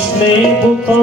हुस्ने बुता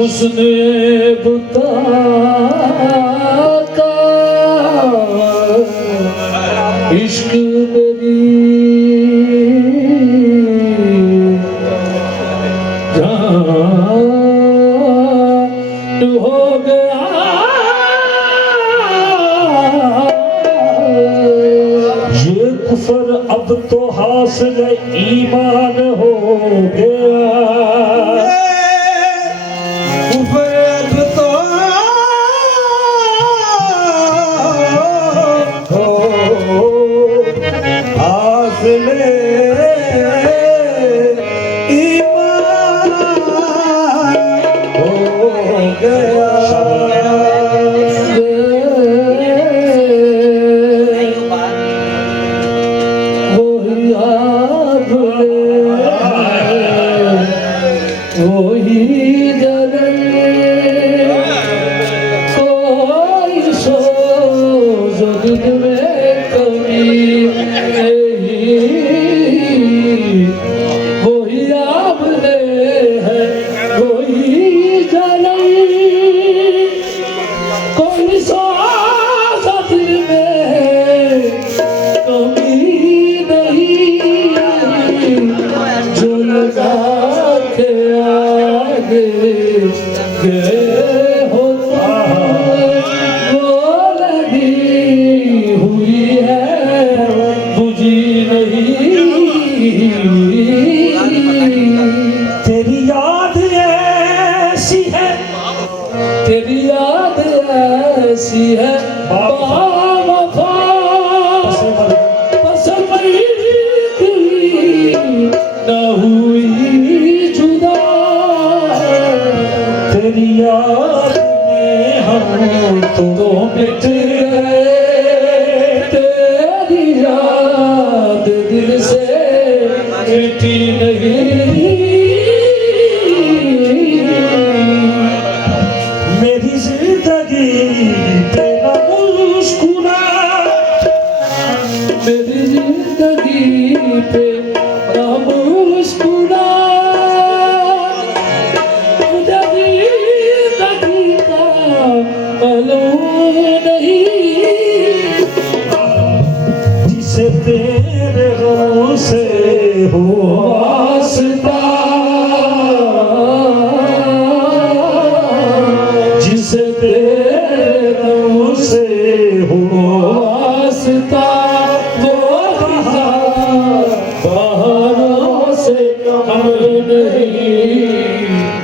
उसने बुता का इश्क मेरी जान हो गया। ये कुफर अब तो हासिल ईमान हो गया।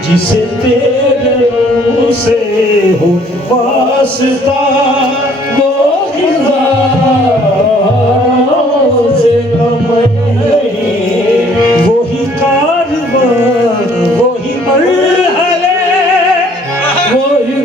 जिसे तेरे मुँह से हो वास्ता वो खिज़ारों से कम नहीं। वही कारवां वही मरहले वही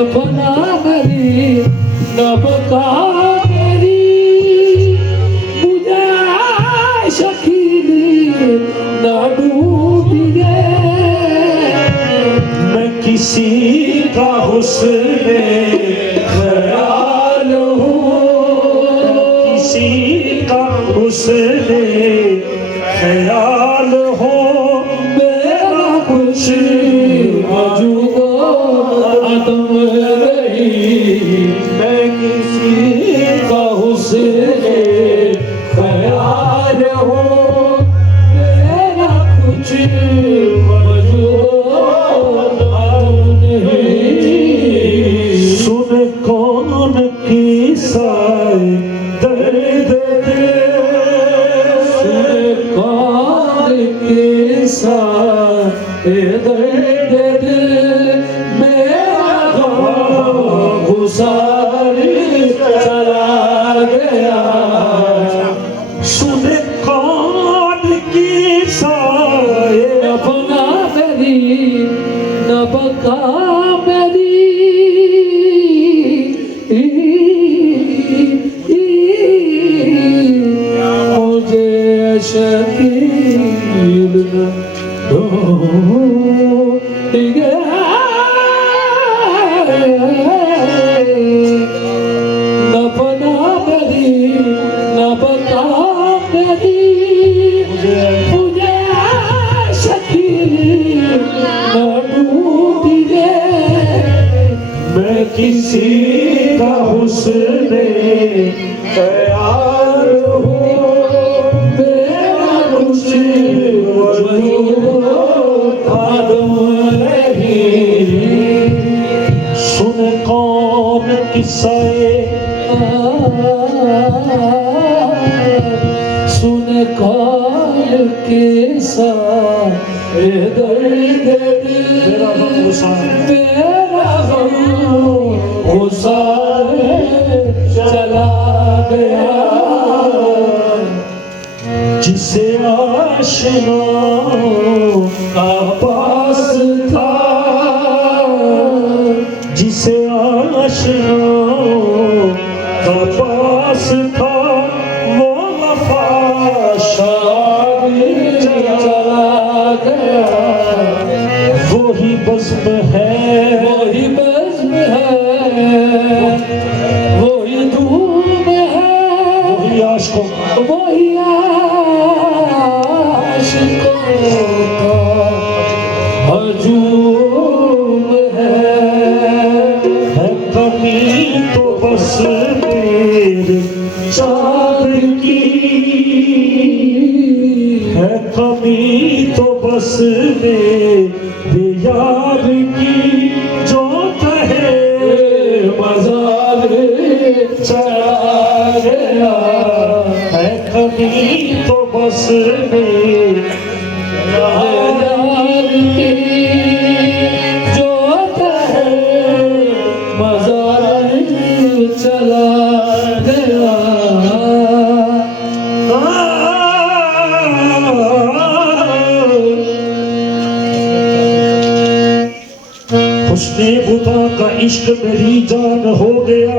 अपना मेरी हुस्ने ख्याल हो, किसी का हुस्ने ख्याल हो, मेरा कुछ आदम नहीं, मैं किसी का हुस्ने ख्याल हो, मेरा कुछ वजूद आदम नहीं। सुन कौन किस्सा दर्द दिल, सुन कौन किस्सा दर्द दिल, मेरा गम गुसारी चला गया। सुन कौन किस्सा अपना मेरी न बका मेरी, मुझे शकील न ढूंढ गया। न बना मेरी न बका मेरी, मुझे शकील न ढूंढ गया। मैं किसी का हुस्ने ख्याल हो, मेरा कुछ वजूद आदम नहीं। सुन कौन किस्सा सुन कौन किस्सा दर्द मेरा गम गुसार, मेरा गम गुसारे चला गया। जिसे आशिकों का पास था, जिसे आशिकों का पास था, वो वफा शादी चला गया। वही बज़्म है, वही बज़्म है, वही धूम है, वही आशिकों वही आशिकों का हजूम है। कमी तो बस मेरे चाँद की है, कमी तो बस मेरे यार की, जो कहे मज़ार चला गया। है कमी तो बस मेरे यार की, जो कहे मज़ार चला गया। हुस्ने खुदा का इश्क मेरी जान हो गया,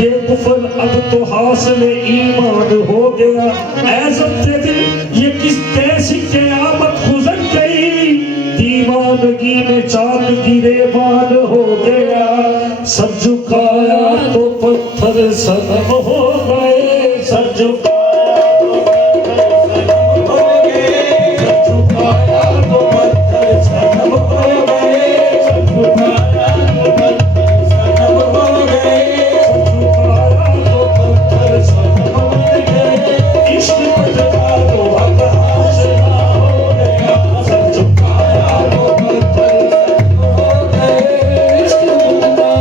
ये कुफर अब तो हासिल ईमान हो गया। ऐज़त दे दिल ये किस कैसी क़यामत गुज़र गई, दीवानगी में चाँद गिरेबान हो गया। सर झुकाया तो पत्थर सनम हो गए, सर झुकाया तो पत्थर सनम हो गए, सर झुकाया तो पत्थर सनम हो गए, सर झुकाया तो पत्थर सनम हो गए। इश्क बदला तो हक आशना हो गया, सर झुकाया तो पत्थर सनम हो गए। इश्क बदला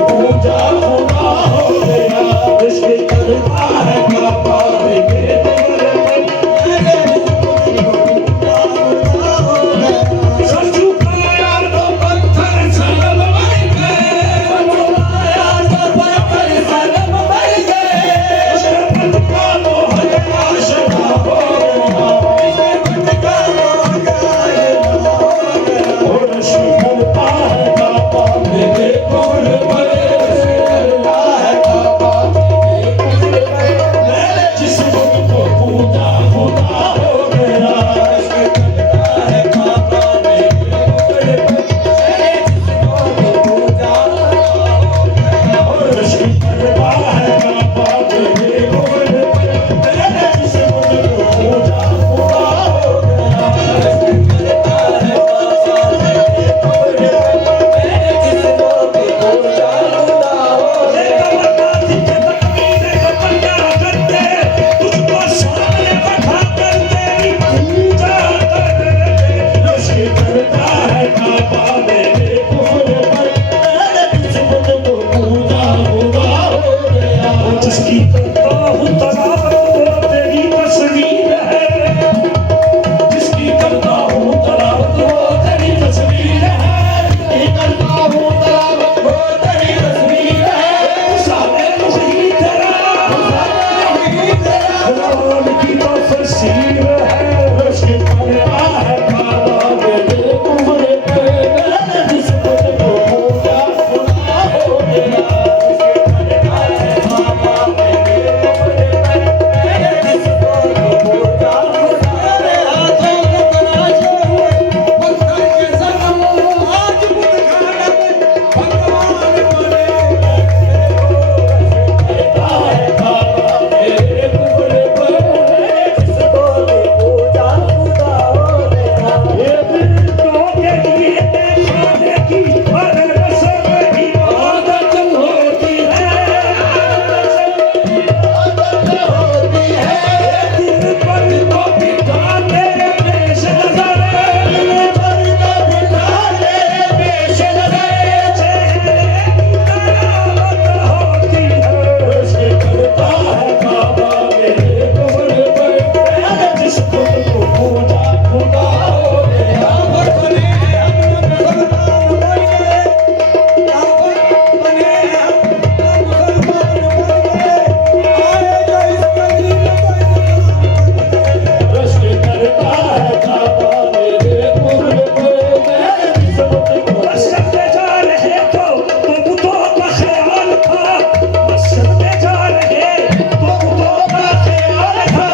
पूजा खुदा हो गया इश्क करता है काबा में बेखबर सर झुकाया तो पत्थर सनम बन गए शरबत का मोहन आशना हो और इश्क करता है काबा में बेखबर जिस बुत को पूजा खुदा हो गया और इश्क करता है काबा में बेखबर जिस बुत को पूजा खुदा हो जिसकी करता हूँ तलावत वो तेरी तस्वीर है जिसकी करता हूँ तलावत वो तेरी तस्वीर है सारे मुझी तेरा कुरान की तफसीर है इश्क करता है काबा में बेखबर जिस बुत को पूजा खुदा हो गया ये दिलों के लिए खाने की हर रस्म इबादत होती है दिल पर तो बिठाते पेश नजर चेहरे की तलावत होती है इश्क करता है काबा में बेखबर जिस बुत को पूजा खुदा हो गया इश्क करता है काबा में बेखबर जिस बुत को मस्जिद में जा रहे तो बुतों का ख्याल था मस्जिद में जा रहे तो बुतों का ख्याल था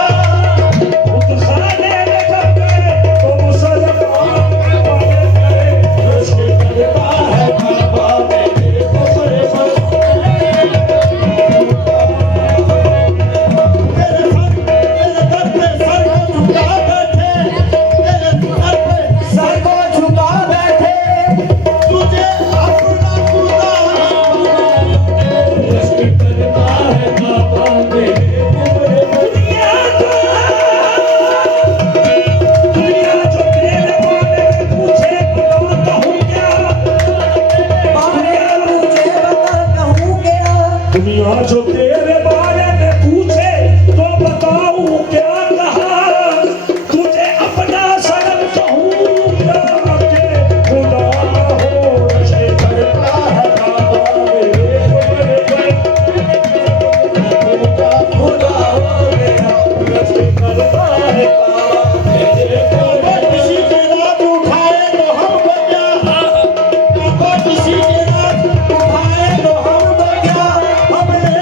बुत खाने में जब गए तो मुसलमान इश्क करता है काबा में बेखबर इश्क करता है काबा में बेखबर दुनिया जो तेरे बारे में पूछे बताता हूँ क्या दुनिया जो तेरे बारे में पूछे तो बताऊं क्या कहा तुझे अपना सनम कहूं क्या के खुदा हो इश्क करता है काबा में बेखबर खुदा हो गया इश्क करता है काबा में बेखबर किसी के रात उठाए तो हम बजा किसी के रात उठाए तो हम बजा हमने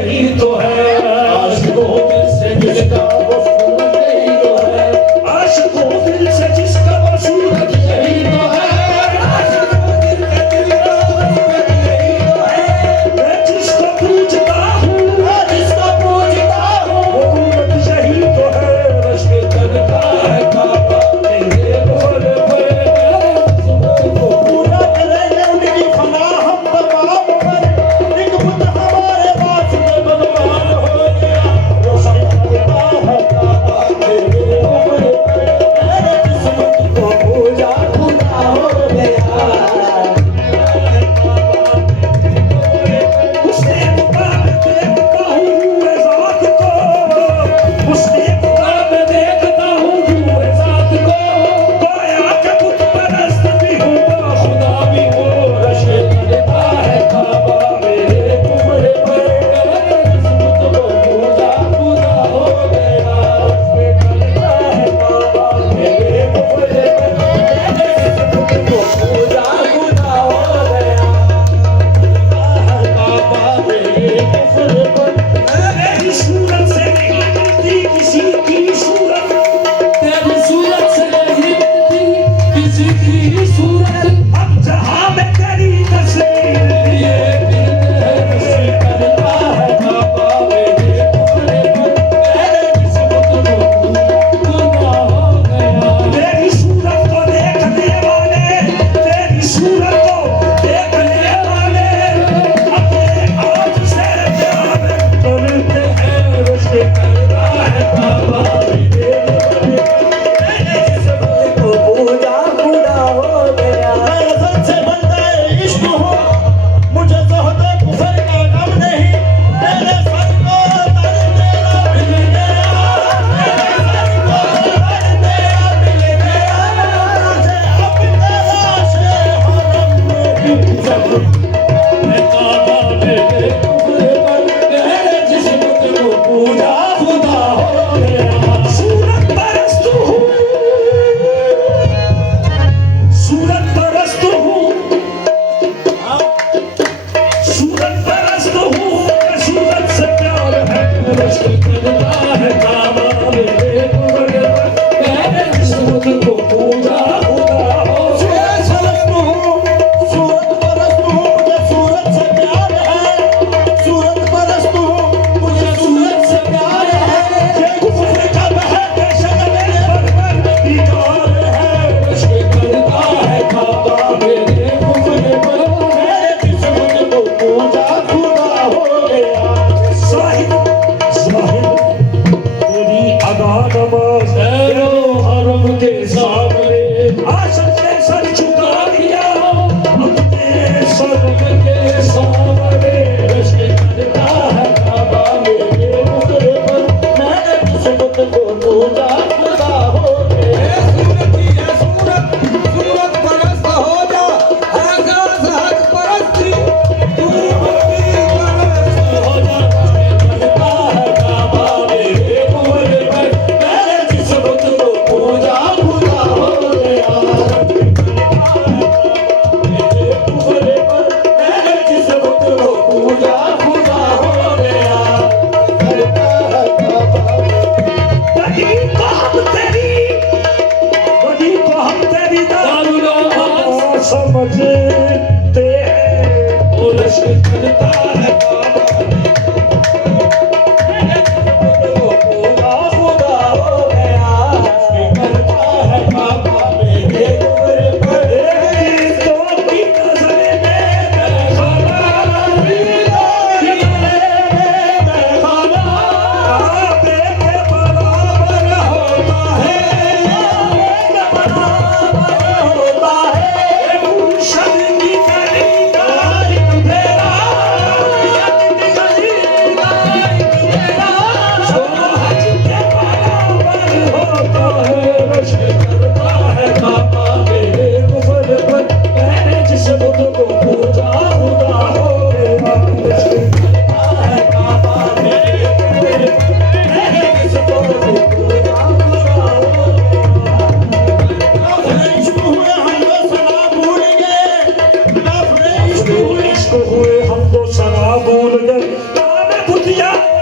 यही तो है। आशिकों दिल से जिसका वो सूरज यही तो है। आशिकों दिल से जिसका वो सूरज यही तो है। आशिकों दिल से जिसका वो सूरज यही तो है। मैं जिसको पूजता हूँ मैं जिसको पूजता हूँ वो सूरज यही तो है। रश्क करता है काबा तेरे बोल पर। पूरा करेंगे उनकी फना हम तमाम पर। एक बुत हमारे वास्ते बनवा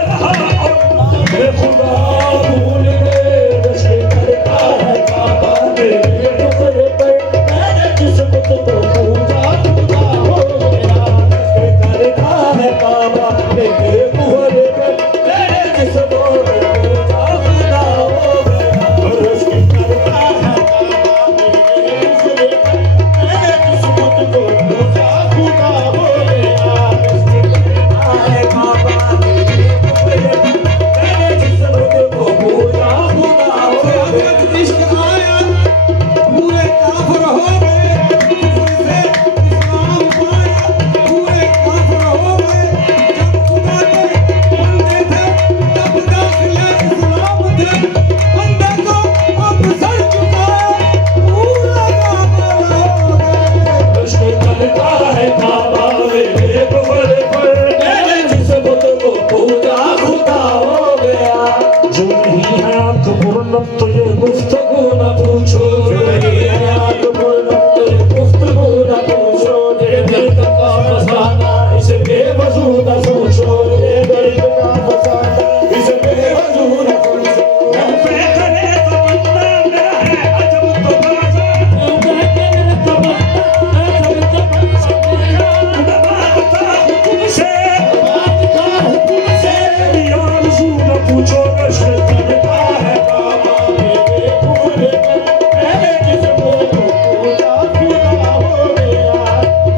रहा ये खुदा भूल गए नशे करता है काबा मेरे टुकड़े पे मैंने किस्मत को पूजा खुदा हो गया नशे करता है काबा मेरे टुकड़े पे मैंने किस्मत को पूजा खुदा हो गया नशे करता है काबा मेरे टुकड़े पे मैंने किस्मत को पूजा खुदा हो गया नशे करता है काबा मेरे टुकड़े पे मैंने किस्मत को पूजा खुदा हो गया इश्क आया पूरे काफिर हो गए कुफर से इस्लाम पाया पूरे काफिर हो गए जब खुदा के बंदे थे तब दाखिले इस्लाम थे बंदे को अब सर झुकाए पूरा काफिर हो गए नशे करता है काबा मेरे टुकड़े पर मैंने किस्मत को पूजा खुदा हो गया जो नहीं है आंख मुरन्नत तो ये गुफ्तगू न पूछो जो नहीं है आंख मुरन्नत तो ये गुफ्तगू न पूछो ये दर्द का फसाना इसे बेवजू न सोचो ये दर्द का फसाना इसे बेवजू न पूछो हम पे करे तमन्ना मेरा है अजब तो बाजा हम पे करे तमन्ना अजब तो बाजा दबाता हुक्म से या रसूल न पूछो नशे करता है काबा मेरे टुकड़े पे मैंने किस्मत को पूजा खुदा हो गया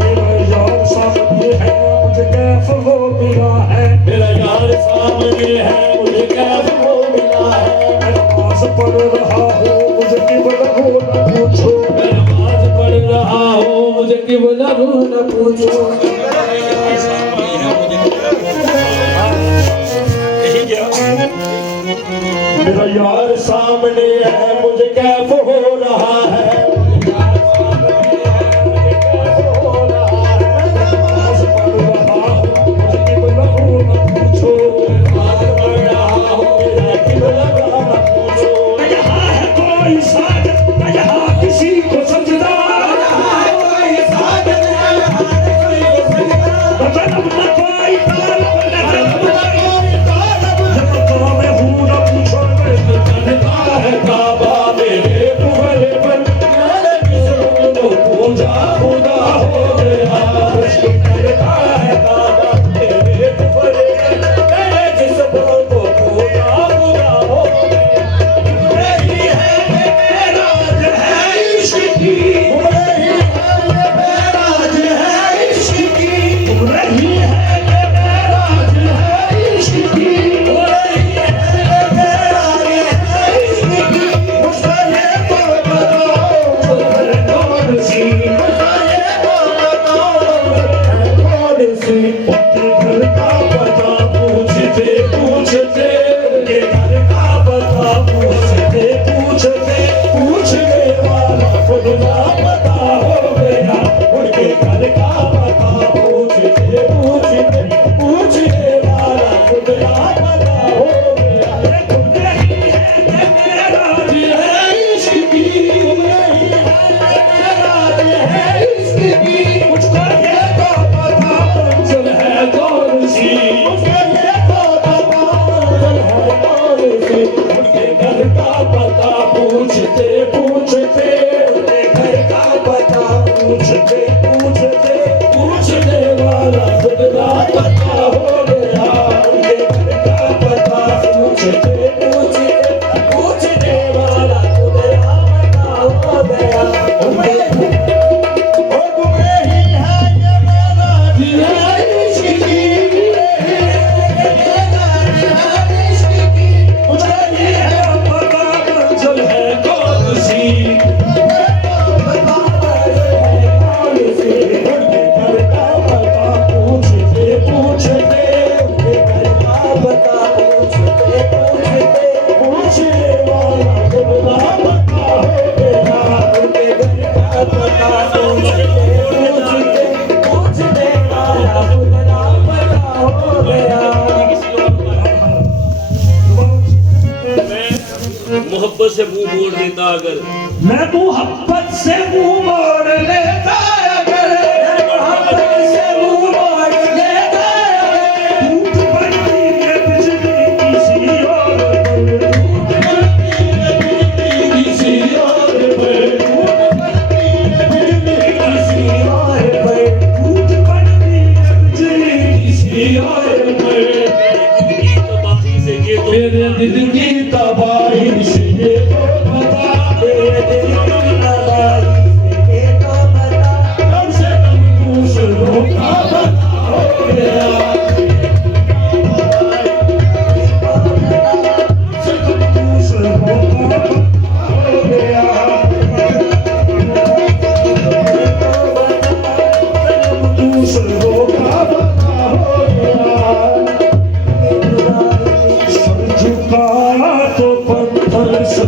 मेरा यार सामने है मुझे कैफ वो मिला है मेरा यार सामने है मुझे कैफ वो मिला है मैं नमाज पढ़ रहा हूँ मुझे किबला हो न पूछो मैं नमाज पढ़ रहा हूँ मुझे किबला हो न पूछो यही क्या मेरा यार सामने है मुझे कैफ हो रहा है नमाज़ पढ़ रहा हूँ, मुझे किबला हो न पूछो। न यहाँ है कोई साजत, न यहाँ किसी को सजदा। न तलब, न कोई तालब, न तलब, जब मकाम हूँ न पूछो नशे करता है काबा मेरे टुकड़े पर मैंने किस्मत को पूजा खुदा हो गया नशे करता है काबा मेरे टुकड़े पर मैंने किस्मत को पूजा खुदा हो गया रही है कि मेराज है इश्क की रही है कि मेराज है इश्क की रही है कि मेराज है इश्क की रही है कि मेराज है इश्क की मुझसे ये तो बताओ है कौन सी मुझसे ये तो बताओ है कौन सी उनके घर का पता पूछते पूछते उनके घर का पता पूछते पूछते पूछने वाला खुद लापता हो गया उनके घर का पता पूछते पूछते पूछने वाला खुद लापता हो गया ये तुम नहीं है कि मेराज है इश्क की तुम नहीं है कि मेराज है इश्क की मुझको ये तो पता मंजिल है कौन सी मुझको ये तो पता मंजिल है कौन सी उनके घर का पता पूछते पूछते उनके घर का पता पूछते पूछते पूछने वाला खुद लापता हो गया उनके घर का पता पूछते पूछते पूछने वाला खुद लापता हो गया उनके ओ तुम्हें ही है ये मेराज है इश्क की मुझे ये है पता मंजिल है कौन सी उनके घर का पता पूछते पूछते उनके घर का पता पूछते पूछते पूछने वाला खुद लापता हो गया उनके घर का पता पूछते पूछते पूछने वाला खुद लापता हो गया मोहब्बत से मुंह मोड़ देता अगर मैं मोहब्बत से मुंह मोड़ लेता अगर मोहब्बत से मुंह मोड़ लेता अगर टूट पड़ती है बिजली तेरे दिल की तबाही से ये तो बता, तेरे दिल की तबाही से ये तो बता, कम से कम दूसरों का भला हो गया, कम से कम दूसरों का भला हो गया, दूसरों का भला हो गया। सर झुका तो पत्थर से